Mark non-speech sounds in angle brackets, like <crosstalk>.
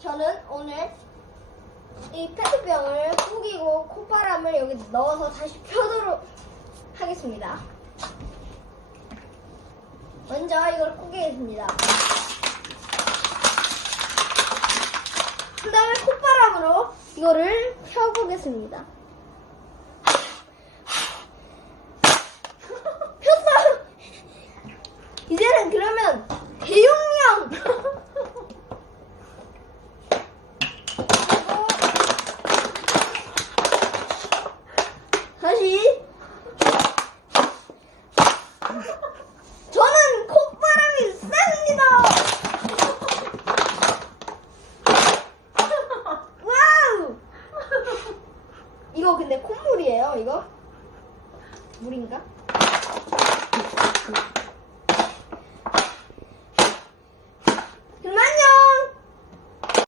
저는 오늘 이 페트병을 꾸기고 콧바람을 여기 넣어서 다시 펴도록 하겠습니다. 먼저 이걸 꾸기겠습니다. 그 다음에 콧바람으로 이거를 펴보겠습니다. <laughs> 폈어요! 이제는 그러면 뭐지? 저는 콧바람이 셉니다. 와우! 이거 근데 콧물이에요, 이거? 물인가?